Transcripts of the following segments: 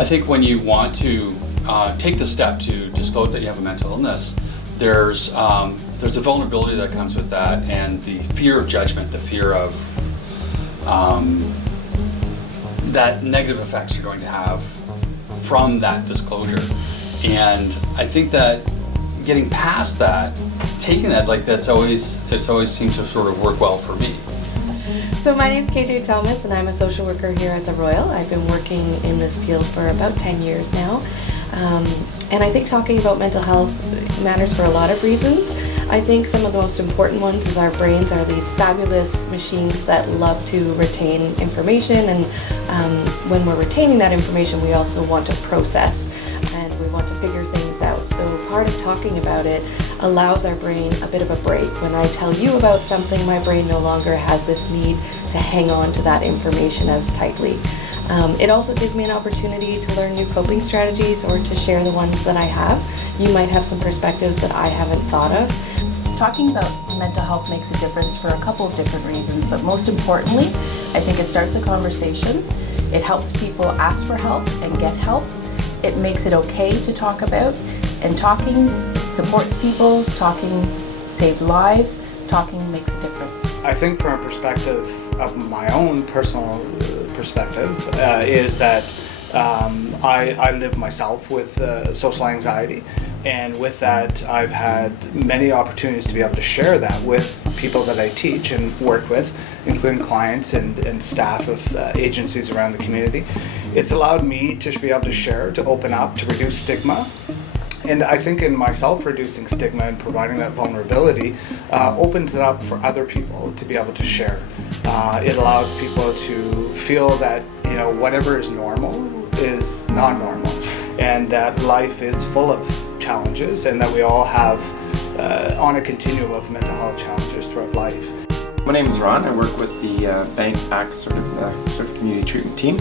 I think when you want to take the step to disclose that you have a mental illness, there's a vulnerability that comes with that, and the fear of judgment, the fear of that negative effects you're going to have from that disclosure. And I think that getting past that, taking that, like it's always seemed to sort of work well for me. So my name is KJ Thomas, and I'm a social worker here at the Royal. I've been working in this field for about 10 years now. And I think talking about mental health matters for a lot of reasons. I think some of the most important ones is our brains are these fabulous machines that love to retain information, and when we're retaining that information, we also want to process and we want to figure things out. So part of talking about it allows our brain a bit of a break. When I tell you about something, my brain no longer has this need to hang on to that information as tightly. It also gives me an opportunity to learn new coping strategies or to share the ones that I have. You might have some perspectives that I haven't thought of. Talking about mental health makes a difference for a couple of different reasons, but most importantly, I think it starts a conversation. It helps people ask for help and get help. It makes it okay to talk about, and talking supports people, talking saves lives, talking makes a difference. I think from a perspective of my own personal perspective is that I live myself with social anxiety, and with that I've had many opportunities to be able to share that with people that I teach and work with, including clients and staff of agencies around the community. It's allowed me to be able to share, to open up, to reduce stigma. And I think in myself reducing stigma and providing that vulnerability opens it up for other people to be able to share. It allows people to feel that whatever is normal is not normal, and that life is full of challenges, and that we all have on a continuum of mental health challenges throughout life. My name is Ron. I work with the Bank ACT sort of community treatment team.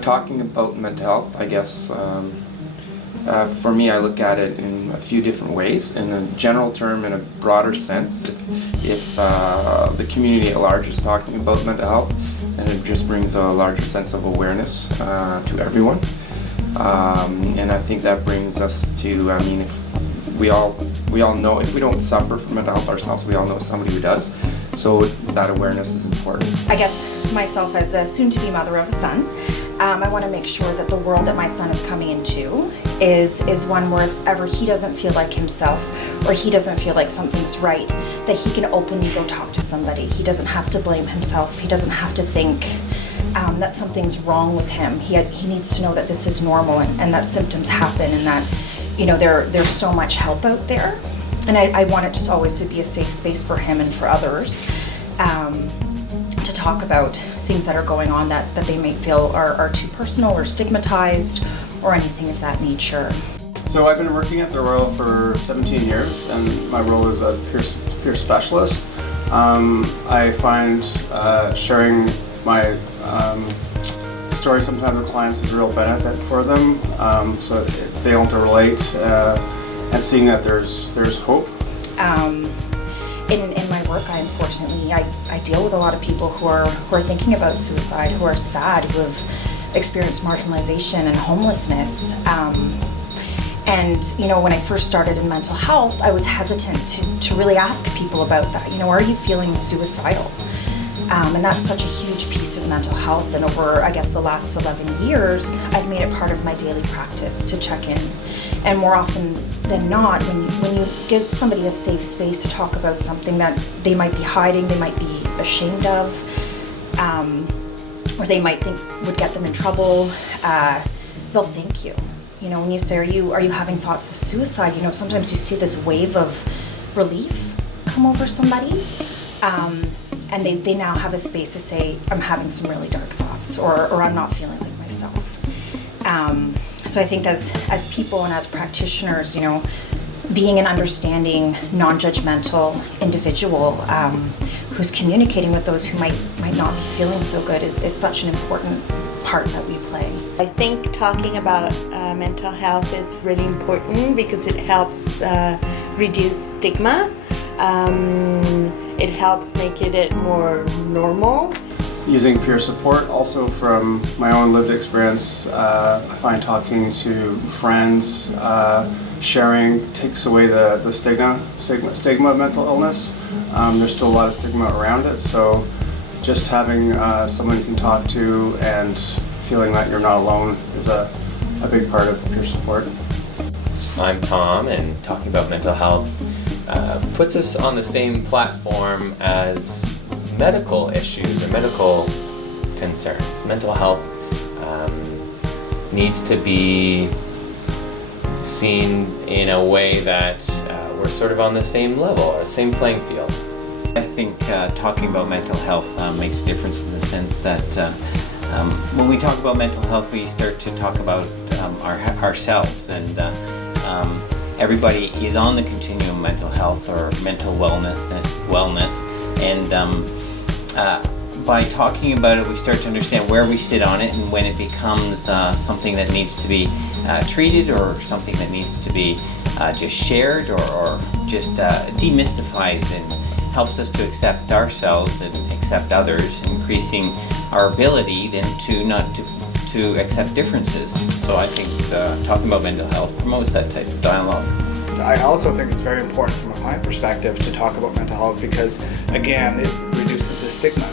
Talking about mental health, I guess. For me, I look at it in a few different ways. In a general term, in a broader sense, if the community at large is talking about mental health, then it just brings a larger sense of awareness to everyone. And I think that brings us to, if we all know, if we don't suffer from mental health ourselves, we all know somebody who does. So that awareness is important. I guess myself as a soon-to-be mother of a son, I want to make sure that the world that my son is coming into is one where if ever he doesn't feel like himself, or he doesn't feel like something's right, that he can openly go talk to somebody. He doesn't have to blame himself. He doesn't have to think that something's wrong with him. He needs to know that this is normal, and that symptoms happen, and that there's so much help out there. And I want it just always to be a safe space for him and for others to talk about things that are going on that they may feel are too personal or stigmatized or anything of that nature. So I've been working at the Royal for 17 years, and my role is a peer specialist. I find sharing my story sometimes with clients is a real benefit for them, so if they want to relate and seeing that there's hope. In my work, I deal with a lot of people who are thinking about suicide, who are sad, who have experienced marginalization and homelessness. And when I first started in mental health, I was hesitant to really ask people about that. Are you feeling suicidal? And that's such a huge piece of mental health. And over, I guess, the last 11 years, I've made it part of my daily practice to check in. And more often than not, when you give somebody a safe space to talk about something that they might be hiding, they might be ashamed of, or they might think would get them in trouble, they'll thank you. When you say, are you having thoughts of suicide? Sometimes you see this wave of relief come over somebody. And they now have a space to say, I'm having some really dark thoughts, or I'm not feeling like myself. So I think as people and as practitioners, being an understanding, non-judgmental individual who's communicating with those who might not be feeling so good is such an important part that we play. I think talking about mental health is really important because it helps reduce stigma. It helps make it more normal, using peer support. Also from my own lived experience, I find talking to friends, sharing takes away the stigma of mental illness. There's still a lot of stigma around it, so just having someone you can talk to and feeling that you're not alone is a big part of peer support. I'm Tom, and talking about mental health puts us on the same platform as medical issues or medical concerns. Mental health needs to be seen in a way that we're sort of on the same level, or same playing field. I think talking about mental health makes a difference in the sense that when we talk about mental health, we start to talk about ourselves, and everybody is on the continuum of mental health or mental wellness, and by talking about it, we start to understand where we sit on it, and when it becomes something that needs to be treated, or something that needs to be just shared, or just demystifies and helps us to accept ourselves and accept others, increasing our ability then to accept differences. So I think talking about mental health promotes that type of dialogue. I also think it's very important from my perspective to talk about mental health because, again, it reduces the stigma.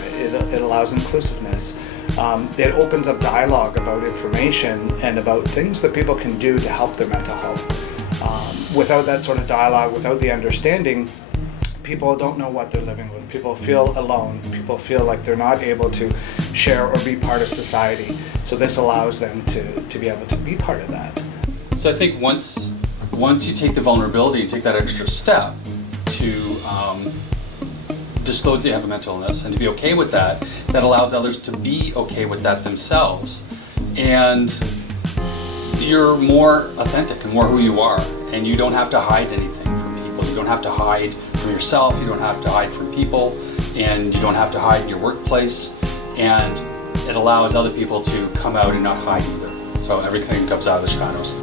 It allows inclusiveness. It opens up dialogue about information and about things that people can do to help their mental health. Without that sort of dialogue, without the understanding, people don't know what they're living with. People feel alone. People feel like they're not able to share or be part of society. So this allows them to be able to be part of that. So I think once you take the vulnerability and take that extra step to disclose that you have a mental illness and to be okay with that, that allows others to be okay with that themselves. And you're more authentic and more who you are. And you don't have to hide anything from people. You don't have to hide from yourself. You don't have to hide from people. And you don't have to hide in your workplace. And it allows other people to come out and not hide either. So everything comes out of the shadows.